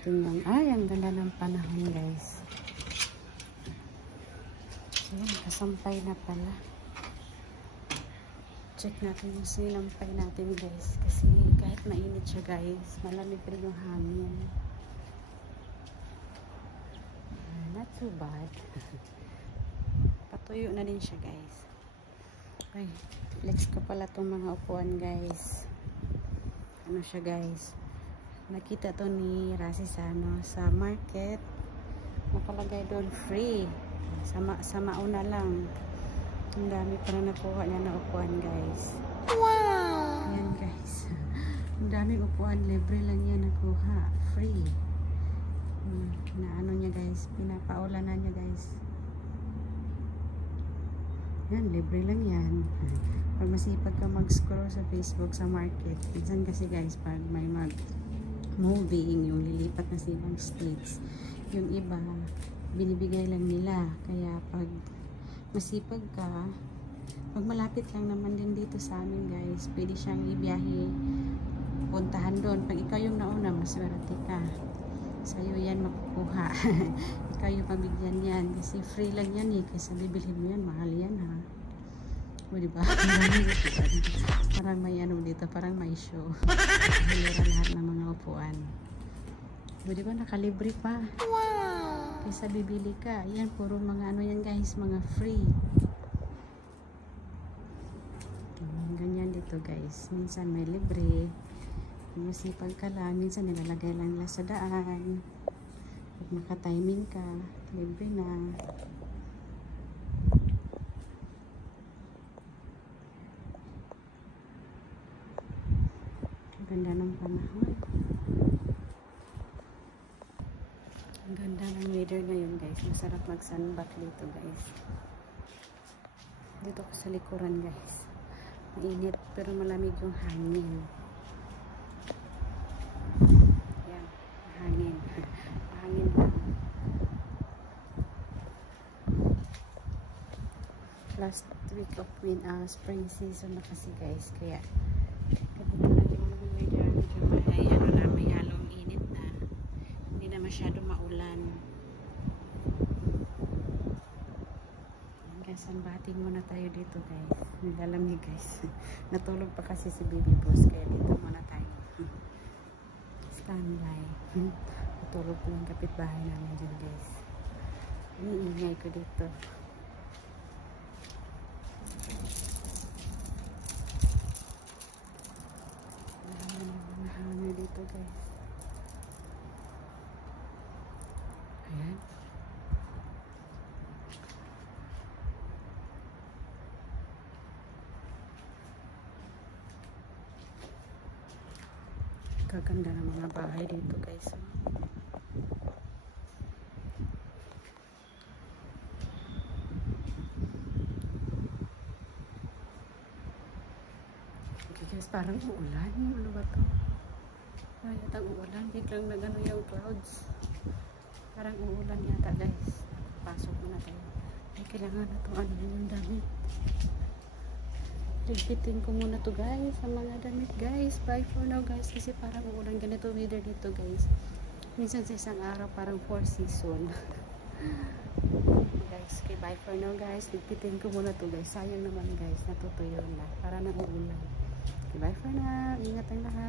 natin yung, ang ganda ng panahon guys. Ayan, kasampay na pala. Check natin yung sinampay natin guys. Kasi kahit mainit siya guys, malamig rin yung hangin. Not too bad. Patuyo na din siya guys. Ay, flex ko pala itong mga upuan guys. Ano siya guys? Nakita to ni Rasi sa market. Nakalagay doon free. Sa mauna lang. Ang dami pa na nakuha niya na upuan guys. Wow! Ayan guys. Ang daming upuan. Libre lang yan nakuha. Free. Na ano niya guys. Pinapaulanan niya guys. Yan. Libre lang yan. Pag masipag ka mag-scroll sa Facebook sa market. Minsan kasi guys pag may moving, yung lilipat na silang streets, yung iba binibigay lang nila. Kaya pag masipag ka, pag malapit lang naman din dito sa amin guys, pwede siyang ibiyahe, puntahan doon. Pag ikaw yung nauna, maswerte ka, sa'yo yan makukuha. Ikaw yung pabigyan yan kasi free lang yan eh. Kasi bibilhin mo yan, mahal yan ha. O diba? Parang may ano dito, parang may show. Halera lahat ng mga upuan. O diba? Nakalibre pa. Wow! Kaysa bibili ka. Yan, puro mga ano yan guys, mga free. Ganyan dito guys. Minsan may libre. Masipag ka lang. Minsan nilalagay lang nila sa daan. Pag maka-timing ka, libre na. Ganda ng panahon. Ang ganda ng weather ngayon guys. Masarap mag-sunbath dito guys. Dito ko sa likuran guys. Mainit pero malamig yung hangin. Yan. Hangin. Hangin lang. Last week of spring season na kasi guys. Kaya may halong init na, hindi na masyado maulan. Guys, sunbathing muna tayo dito guys. Nilalamig guys. Natulog pa kasi si baby boss, kaya dito muna tayo. Standby. Natulog po yung kapitbahay namin dyan guys. Iniingay ko dito. Dito guys. Ayan. Kaganda ng mga bahay dito guys. Okay guys, parang uulan. Ano ba to? Ay, yata uulan. Biglang nagano yung clouds. Parang uulan yata guys. Pasok muna tayo. Ay, kailangan na ito. Ano yung damit? Ligpitin ko muna to guys. Ang mga damit guys. Bye for now guys. Kasi parang uulan. Ganito weather dito guys. Minsan sa isang araw parang 4 season. Guys, okay, bye for now guys. Ligpitin ko muna to guys. Sayang naman guys. Natutuyo na. Para nang uulan. Okay, bye for now. Ingat ang lahat.